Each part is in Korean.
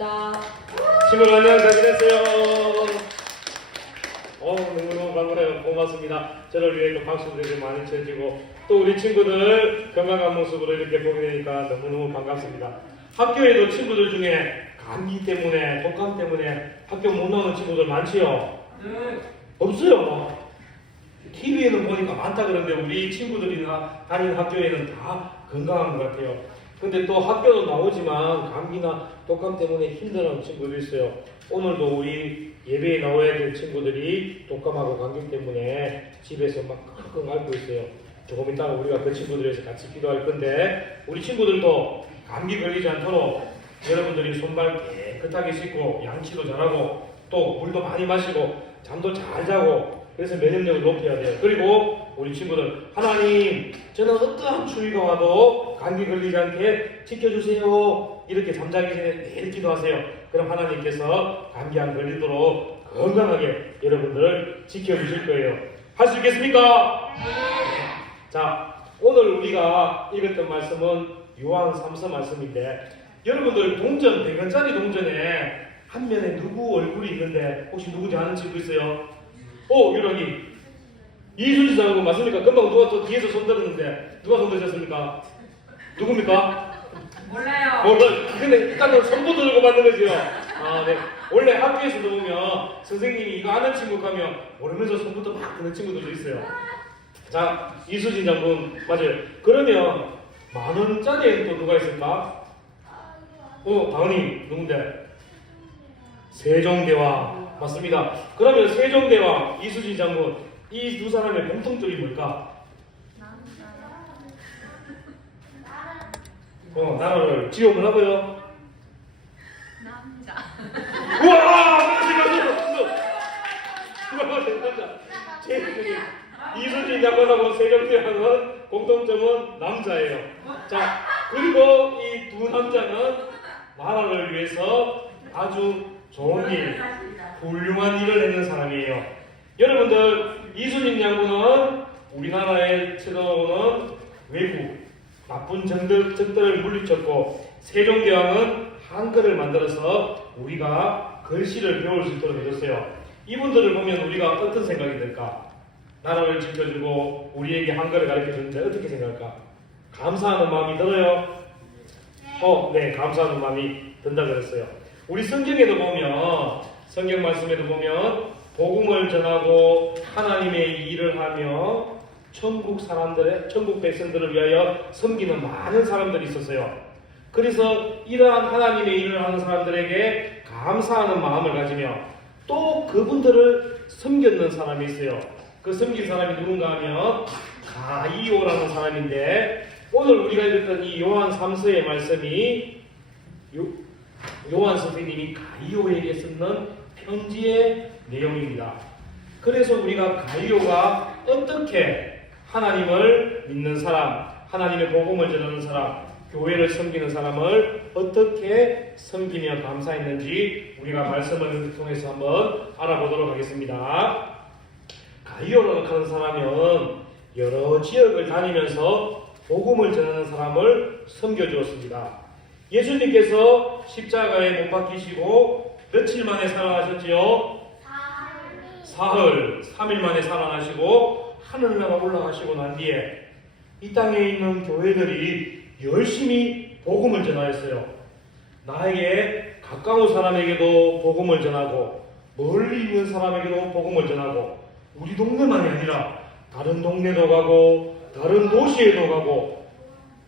반갑습니다. 친구들 안녕, 잘 지냈어요? 너무너무 반가워요. 고맙습니다. 저를 위해 또 박수들이 많이 쳐주고 또 우리 친구들 건강한 모습으로 이렇게 보게 되니까 너무너무 반갑습니다. 학교에도 친구들 중에 감기 때문에, 독감 때문에 학교 못 나오는 친구들 많지요? 네. 없어요. TV에는 보니까 많다 그러는데 우리 친구들이나 다니는 학교에는 다 건강한 것 같아요. 근데 또 학교도 나오지만 감기나 독감 때문에 힘들어하는 친구도 있어요. 오늘도 우리 예배에 나와야 될 친구들이 독감하고 감기 때문에 집에서 막 끙끙 앓고 있어요. 조금 이따가 우리가 그 친구들에서 같이 기도할 건데 우리 친구들도 감기 걸리지 않도록 여러분들이 손발 깨끗하게 씻고 양치도 잘하고 또 물도 많이 마시고 잠도 잘 자고 그래서 면역력을 높여야 돼요. 그리고 우리 친구들 하나님 저는 어떠한 추위가 와도 감기 걸리지 않게 지켜주세요. 이렇게 잠자기 전에 매일 기도하세요. 그럼 하나님께서 감기 안 걸리도록 건강하게 여러분들을 지켜주실 거예요. 할 수 있겠습니까? 네. 자, 오늘 우리가 읽었던 말씀은 요한 3서 말씀인데 여러분들 동전 100원짜리 동전에 한 면에 누구 얼굴이 있는데 혹시 누구지 아는 친구 있어요? 유랑이 이순신 장군 맞습니까? 금방 누가 또 뒤에서 손 들었는데 누가 손 드셨습니까? 누굽니까? 몰라요. 근데 일단은 손도 들고 받는 거지요. 네. 원래 학교에서도 보면 선생님이 이거 아는 친구 가면 모르면서 손부터 막 드는 친구들도 있어요. 자, 이순신 장군 맞아요. 그러면 10,000원짜리에는 또 누가 있을까? 다은이 누군데? 세종대왕 맞습니다. 그러면 세종대왕, 이순신 장군 이 두 사람의 공통점이 뭘까? 나라를 지옥을 하고요. 남자. 우와! 남자. 이순신 장군하고 세종대왕은 공통점은 남자예요. 자, 그리고 이 두 남자는 나라를 위해서 아주 좋은 일, 훌륭한 일을 했는 사람이에요. 여러분들, 이순신 장군은 우리나라에 쳐들어오는 외국 나쁜 적들을 물리쳤고 세종대왕은 한글을 만들어서 우리가 글씨를 배울 수 있도록 해줬어요. 이분들을 보면 우리가 어떤 생각이 들까? 나라를 지켜주고 우리에게 한글을 가르쳐주는데 어떻게 생각할까? 감사하는 마음이 들어요? 네, 감사하는 마음이 든다 그랬어요. 우리 성경에도 보면 성경 말씀에도 보면 복음을 전하고 하나님의 일을 하며 천국 백성들을 위하여 섬기는 많은 사람들이 있었어요. 그래서 이러한 하나님의 일을 하는 사람들에게 감사하는 마음을 가지며 또 그분들을 섬겼는 사람이 있어요. 그 섬긴 사람이 누군가 하면 가이오라는 사람인데 오늘 우리가 읽었던 이 요한 3서의 말씀이 요한 선생님이 가이오에게 쓰는 편지의 내용입니다. 그래서 우리가 가이오가 어떻게 하나님을 믿는 사람, 하나님의 복음을 전하는 사람, 교회를 섬기는 사람을 어떻게 섬기며 감사했는지 우리가 말씀을 통해서 한번 알아보도록 하겠습니다. 가이오라고 하는 사람은 여러 지역을 다니면서 복음을 전하는 사람을 섬겨주었습니다. 예수님께서 십자가에 못 박히시고 며칠 만에 살아나셨지요? 사흘, 3일 만에 살아나시고 하늘나라 올라가시고 난 뒤에 이 땅에 있는 교회들이 열심히 복음을 전하였어요. 나에게 가까운 사람에게도 복음을 전하고 멀리 있는 사람에게도 복음을 전하고 우리 동네만이 아니라 다른 동네도 가고 다른 도시에도 가고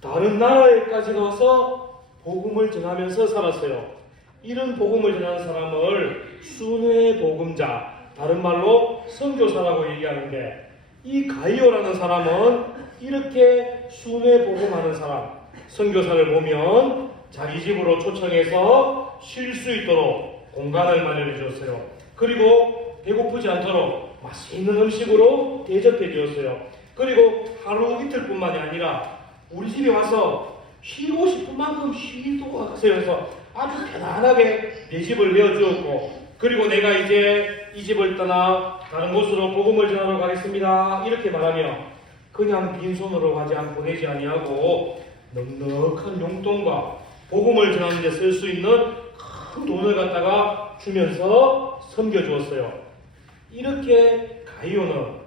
다른 나라에까지 가서 복음을 전하면서 살았어요. 이런 복음을 전하는 사람을 순회 복음자, 다른 말로 선교사라고 얘기하는데 이 가이오라는 사람은 이렇게 순회 복음하는 사람, 선교사를 보면 자기 집으로 초청해서 쉴 수 있도록 공간을 마련해 주었어요. 그리고 배고프지 않도록 맛있는 음식으로 대접해 주었어요. 그리고 하루 이틀뿐만이 아니라 우리 집에 와서 쉬고 싶은 만큼 쉬도록 하세요. 그래서 아주 편안하게 내 집을 내어주었고 그리고 내가 이제 이 집을 떠나 다른 곳으로 복음을 전하러 가겠습니다. 이렇게 말하며 그냥 빈손으로 가지 않고 보내지 아니하고 넉넉한 용돈과 복음을 전하는 데 쓸 수 있는 큰 돈을 갖다가 주면서 섬겨주었어요. 이렇게 가이오는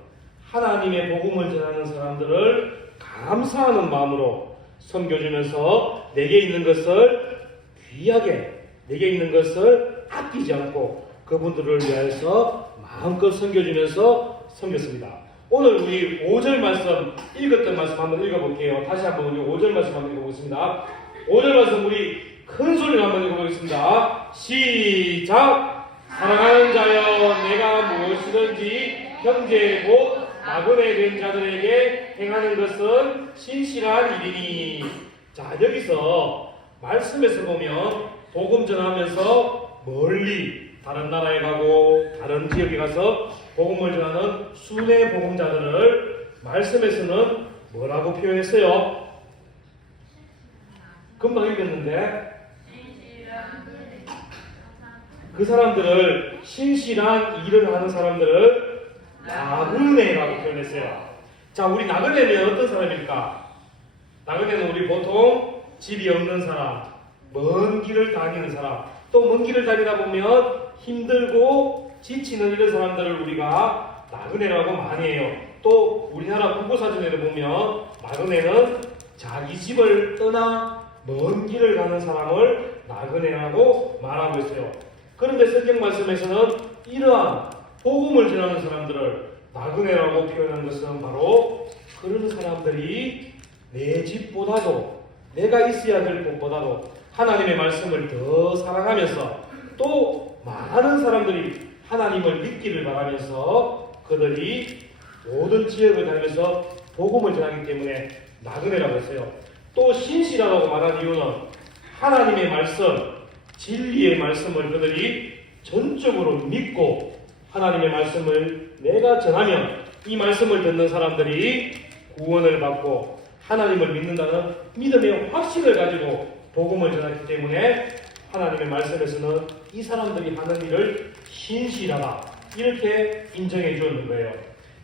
하나님의 복음을 전하는 사람들을 감사하는 마음으로 섬겨주면서 내게 있는 것을 귀하게, 내게 있는 것을 아끼지 않고 그분들을 위하여서 마음껏 섬겨주면서 섬겼습니다. 오늘 우리 5절 말씀 읽었던 말씀 한번 읽어볼게요. 다시 한번 우리 5절 말씀 한번 읽어보겠습니다. 5절 말씀 우리 큰 소리로 한번 읽어보겠습니다. 시작! 사랑하는 자여, 내가 무엇이든지 형제 곧 나그네 된 자들에게 행하는 것은 신실한 일이니. 자, 여기서 말씀에서 보면 복음 전하면서 멀리 다른 나라에 가고 다른 지역에 가서 복음을 전하는 순회 복음자들을 말씀에서는 뭐라고 표현했어요? 금방 읽었는데 그 사람들을, 신실한 일을 하는 사람들을 나그네라고 표현했어요. 자, 우리 나그네는 어떤 사람일까? 나그네는 우리 보통 집이 없는 사람, 먼 길을 다니는 사람, 또 먼 길을 다니다 보면 힘들고 지치는 이런 사람들을 우리가 나그네라고 많이 해요. 또 우리나라 국어사전에도 보면 나그네는 자기 집을 떠나 먼 길을 가는 사람을 나그네라고 말하고 있어요. 그런데 성경 말씀에서는 이러한 복음을 전하는 사람들을 나그네라고 표현한 것은 바로 그런 사람들이 내 집보다도, 내가 있어야 될 곳보다도 하나님의 말씀을 더 사랑하면서 또 많은 사람들이 하나님을 믿기를 바라면서 그들이 모든 지역을 다니면서 복음을 전하기 때문에 나그네라고 했어요. 또 신실하다고 말한 이유는 하나님의 말씀, 진리의 말씀을 그들이 전적으로 믿고 하나님의 말씀을 내가 전하면 이 말씀을 듣는 사람들이 구원을 받고 하나님을 믿는다는 믿음의 확신을 가지고 복음을 전하기 때문에 하나님의 말씀에서는 이 사람들이 하는 일을 신실하다 이렇게 인정해 주는 거예요.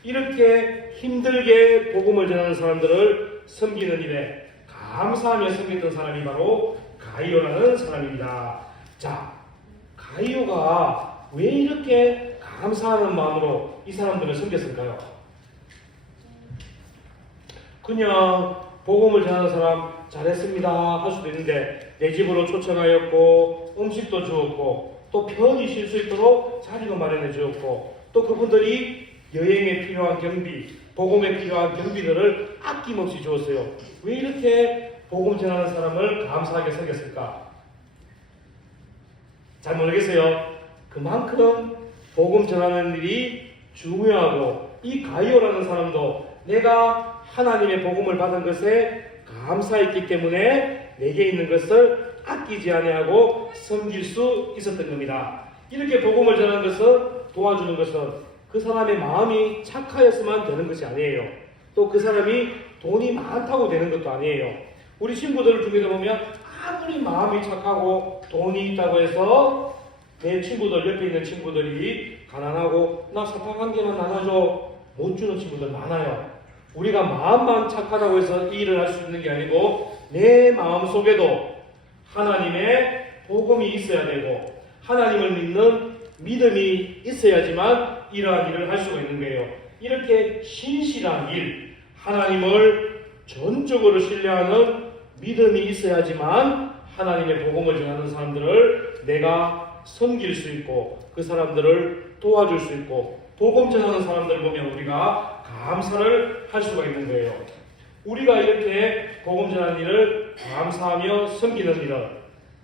이렇게 힘들게 복음을 전하는 사람들을 섬기는 일에 감사하며 섬겼던 사람이 바로 가이오라는 사람입니다. 자, 가이오가 왜 이렇게 감사하는 마음으로 이 사람들을 섬겼을까요? 그냥 복음을 전하는 사람 잘했습니다 할 수도 있는데 내 집으로 초청하였고 음식도 주었고 또 편히 쉴 수 있도록 자리도 마련해 주었고 또 그분들이 여행에 필요한 경비, 복음에 필요한 경비들을 아낌없이 주었어요. 왜 이렇게 복음 전하는 사람을 감사하게 섬겼을까? 잘 모르겠어요. 그만큼 복음 전하는 일이 중요하고 이 가이오라는 사람도 내가 하나님의 복음을 받은 것에 감사했기 때문에 내게 있는 것을 아끼지 아니하고 섬길 수 있었던 겁니다. 이렇게 복음을 전하는 것은, 도와주는 것은 그 사람의 마음이 착하였으면 되는 것이 아니에요. 또 그 사람이 돈이 많다고 되는 것도 아니에요. 우리 친구들 중에서 보면 아무리 마음이 착하고 돈이 있다고 해서 내 친구들, 옆에 있는 친구들이 가난하고 나 사탕 한 개만 나눠줘 못 주는 친구들 많아요. 우리가 마음만 착하다고 해서 이 일을 할 수 있는 게 아니고 내 마음 속에도 하나님의 복음이 있어야 되고 하나님을 믿는 믿음이 있어야지만 이러한 일을 할 수가 있는 거예요. 이렇게 신실한 일, 하나님을 전적으로 신뢰하는 믿음이 있어야지만 하나님의 복음을 전하는 사람들을 내가 섬길 수 있고 그 사람들을 도와줄 수 있고 복음 전하는 사람들 보면 우리가 감사를 할 수가 있는 거예요. 우리가 이렇게 복음 전하는 일을 감사하며 섬기는 일은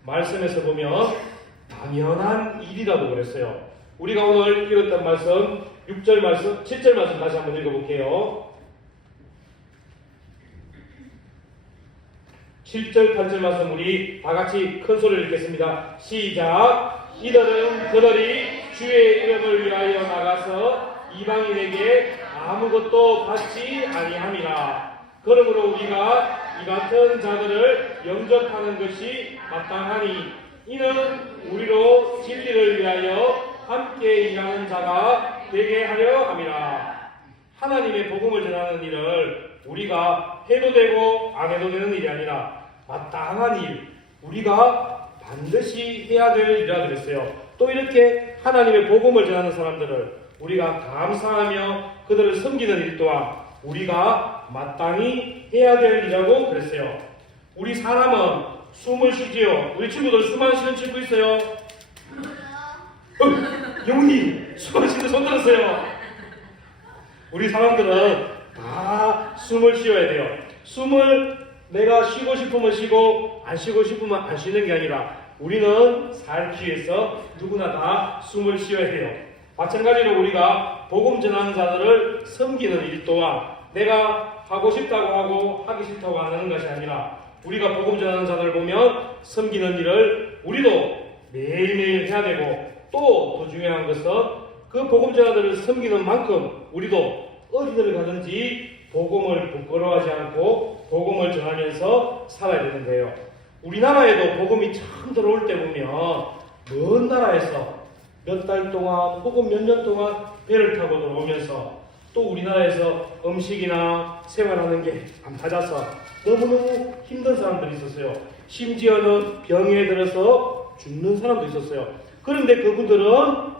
말씀에서 보면 당연한 일이라고 그랬어요. 우리가 오늘 읽었던 말씀 6절 말씀, 7절 말씀 다시 한번 읽어볼게요. 7절, 8절 말씀 우리 다 같이 큰 소리를 읽겠습니다. 시작! 이들은 그들이 주의 이름을 위하여 나가서 이방인에게 아무것도 받지 아니함이라. 그러므로 우리가 이 같은 자들을 영접하는 것이 마땅하니 이는 우리로 진리를 위하여 함께 일하는 자가 되게 하려 함이라. 하나님의 복음을 전하는 일을 우리가 해도 되고 안 해도 되는 일이 아니라 마땅한 일, 우리가 반드시 해야 될 일이라 그랬어요. 또 이렇게 하나님의 복음을 전하는 사람들을 우리가 감사하며 그들을 섬기는 일 또한 우리가 마땅히 해야 될 일이라고 그랬어요. 우리 사람은 숨을 쉬지요. 우리 친구들 숨 안 쉬는 친구 있어요? 영훈이 숨 안 쉬는 손 들었어요. 우리 사람들은 다 숨을 쉬어야 돼요. 숨을 내가 쉬고 싶으면 쉬고 안 쉬고 싶으면 안 쉬는 게 아니라 우리는 살기 위해서 누구나 다 숨을 쉬어야 돼요. 마찬가지로 우리가 복음 전하는 자들을 섬기는 일 또한 내가 하고 싶다고 하고 하기 싫다고 안 하는 것이 아니라 우리가 복음 전하는 자들을 보면 섬기는 일을 우리도 매일매일 해야 되고 또 더 중요한 것은 그 복음 전하들을 섬기는 만큼 우리도 어디를 가든지 복음을 부끄러워하지 않고 복음을 전하면서 살아야 되는 거예요. 우리나라에도 복음이 처음 들어올 때 보면 먼 나라에서 몇 달 동안 혹은 몇 년 동안 배를 타고 들어오면서 또 우리나라에서 음식이나 생활하는 게 안 맞아서 너무너무 힘든 사람들이 있었어요. 심지어는 병에 들어서 죽는 사람도 있었어요. 그런데 그분들은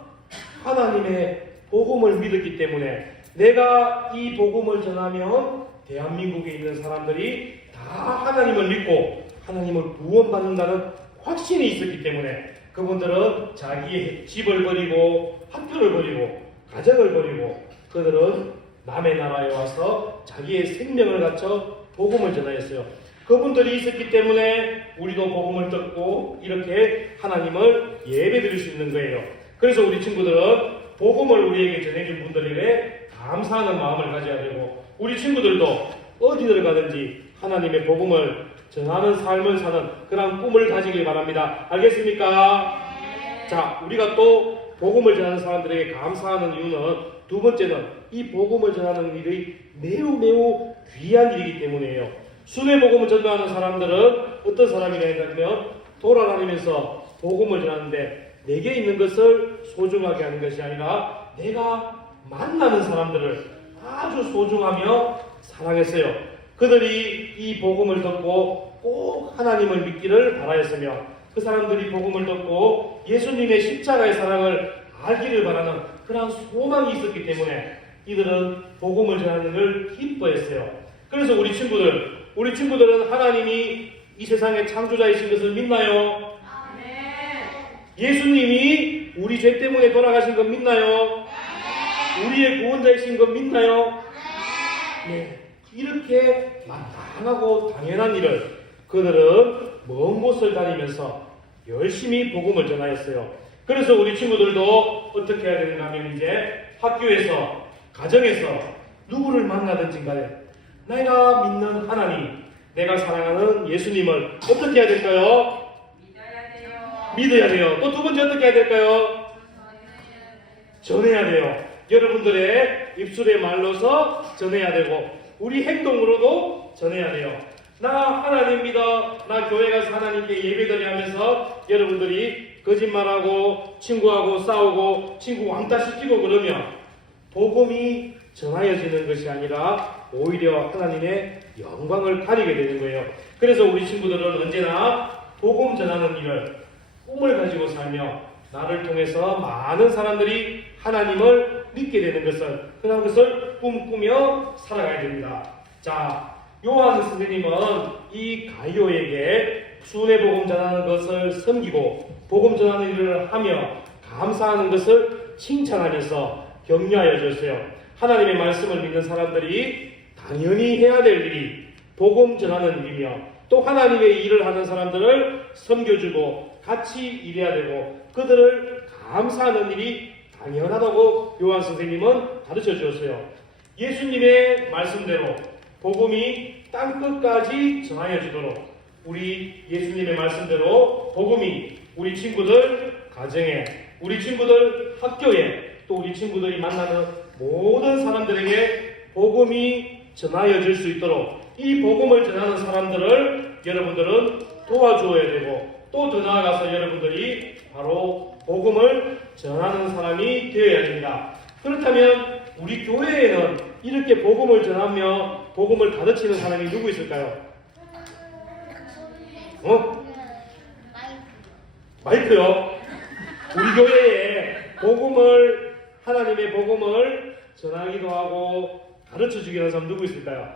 하나님의 복음을 믿었기 때문에 내가 이 복음을 전하면 대한민국에 있는 사람들이 다 하나님을 믿고 하나님을 구원받는다는 확신이 있었기 때문에 그분들은 자기의 집을 버리고 학교를 버리고 가정을 버리고 그들은 남의 나라에 와서 자기의 생명을 바쳐 복음을 전하였어요. 그분들이 있었기 때문에 우리도 복음을 듣고 이렇게 하나님을 예배드릴 수 있는 거예요. 그래서 우리 친구들은 복음을 우리에게 전해준 분들에게 감사하는 마음을 가져야 되고 우리 친구들도 어디를 가든지 하나님의 복음을 전하는 삶을 사는 그런 꿈을 가지길 바랍니다. 알겠습니까? 자, 우리가 또 복음을 전하는 사람들에게 감사하는 이유는 두 번째는 이 복음을 전하는 일이 매우 귀한 일이기 때문이에요. 순회 복음을 전도하는 사람들은 어떤 사람이냐 하면 돌아다니면서 복음을 전하는데 내게 있는 것을 소중하게 하는 것이 아니라 내가 만나는 사람들을 아주 소중하며 사랑했어요. 그들이 이 복음을 듣고 꼭 하나님을 믿기를 바라였으며 그 사람들이 복음을 듣고 예수님의 십자가의 사랑을 알기를 바라는 그런 소망이 있었기 때문에 이들은 복음을 전하는 것을 기뻐했어요. 그래서 우리 친구들은 하나님이 이 세상의 창조자이신 것을 믿나요? 예수님이 우리 죄 때문에 돌아가신 것 믿나요? 우리의 구원자이신 것 믿나요? 네. 이렇게 마땅하고 당연한 일을 그들은 먼 곳을 다니면서 열심히 복음을 전하였어요. 그래서 우리 친구들도 어떻게 해야 되는가 하면 이제 학교에서 가정에서 누구를 만나든지 간에 내가 믿는 하나님, 내가 사랑하는 예수님을 어떻게 해야 될까요? 믿어야 돼요. 또 두 번째 어떻게 해야 될까요? 전해야 돼요. 여러분들의 입술의 말로서 전해야 되고 우리 행동으로도 전해야 돼요. 나 하나님 믿어, 나 교회 가서 하나님께 예배드려 하면서 여러분들이 거짓말하고 친구하고 싸우고 친구 왕따시키고 그러면 복음이 전하여지는 것이 아니라 오히려 하나님의 영광을 가리게 되는 거예요. 그래서 우리 친구들은 언제나 복음 전하는 일을 꿈을 가지고 살며 나를 통해서 많은 사람들이 하나님을 믿게 되는 것을 그런 것을 꿈꾸며 살아가야 됩니다. 자, 요한 선생님은 이 가이오에게 순회 복음 전하는 것을 섬기고 복음 전하는 일을 하며 감사하는 것을 칭찬하면서 격려하여 주셨어요. 하나님의 말씀을 믿는 사람들이 당연히 해야 될 일이 복음 전하는 일이며 또 하나님의 일을 하는 사람들을 섬겨주고 같이 일해야 되고 그들을 감사하는 일이 당연하다고 요한 선생님은 가르쳐 주었어요. 예수님의 말씀대로 복음이 땅끝까지 전하여 주도록 우리 예수님의 말씀대로 복음이 우리 친구들 가정에 우리 친구들 학교에 또 우리 친구들이 만나는 모든 사람들에게 복음이 전하여질 수 있도록 이 복음을 전하는 사람들을 여러분들은 도와주어야 되고 또 더 나아가서 여러분들이 바로 복음을 전하는 사람이 되어야 됩니다. 그렇다면 우리 교회에는 이렇게 복음을 전하며 복음을 가르치는 사람이 누구 있을까요? 마이크요. 우리 교회에 복음을 하나님의 복음을 전하기도 하고 가르쳐 주기도 하는 사람 누구 있을까요?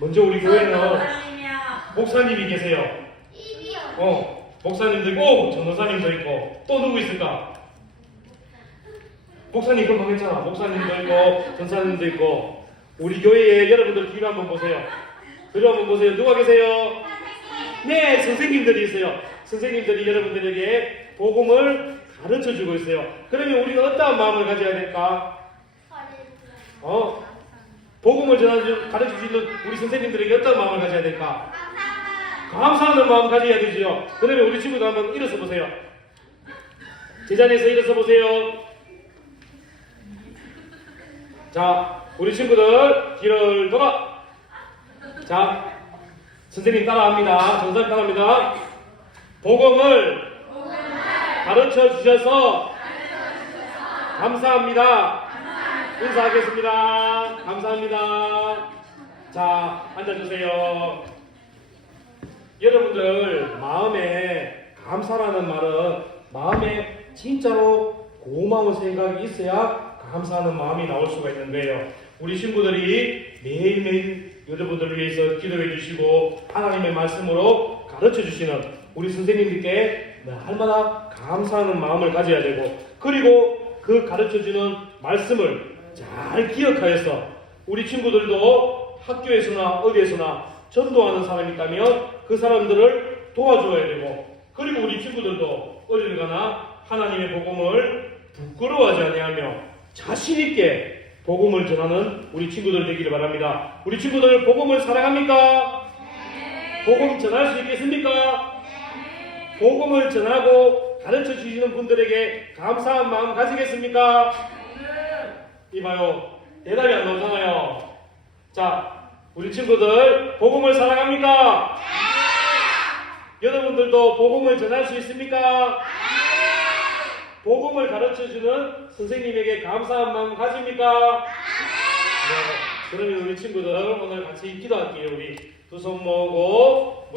먼저 우리 교회는 목사님이 계세요. 목사님도 있고 전도사님도 있고 또 누구 있을까? 목사님 금방 했잖아. 목사님도 있고 전사님도 있고 우리 교회에 여러분들 뒤로 한번 보세요. 뒤로 한번 보세요. 누가 계세요? 네, 선생님들이 있어요. 선생님들이 여러분들에게 복음을 가르쳐 주고 있어요. 그러면 우리는 어떠한 마음을 가져야 될까? 복음을 가르쳐 주는 우리 선생님들에게 어떤 마음을 가져야 될까? 감사하는 마음 가져야 되지요. 그러면 우리 친구들 한번 일어서 보세요. 제자리에서 일어서 보세요. 자, 우리 친구들 뒤를 돌아. 자, 선생님 따라합니다. 전사님 따라합니다. 복음을 가르쳐 주셔서 감사합니다. 인사하겠습니다. 감사합니다. 자, 앉아주세요. 여러분들 마음에 감사라는 말은 마음에 진짜로 고마운 생각이 있어야 감사하는 마음이 나올 수가 있는 거예요. 우리 친구들이 매일매일 여러분들을 위해서 기도해 주시고 하나님의 말씀으로 가르쳐 주시는 우리 선생님들께 날마다 감사하는 마음을 가져야 되고, 그리고 그 가르쳐 주는 말씀을 잘 기억하여서 우리 친구들도 학교에서나 어디에서나 전도하는 사람이 있다면 그 사람들을 도와줘야 되고, 그리고 우리 친구들도 어딜 가나 하나님의 복음을 부끄러워하지 아니하며 자신 있게 복음을 전하는 우리 친구들 되기를 바랍니다. 우리 친구들 복음을 사랑합니까? 네. 복음 전할 수 있겠습니까? 네. 복음을 전하고 가르쳐 주시는 분들에게 감사한 마음 가지겠습니까? 네. 이봐요, 대답이 안 나오잖아요. 자, 우리 친구들 복음을 사랑합니까? 네. 여러분들도 복음을 전할 수 있습니까? 네. 복음을 가르쳐주는 선생님에게 감사한 마음 가집니까? 네. 그러면 우리 친구들 오늘 같이 기도할게요. 우리 두 손 모으고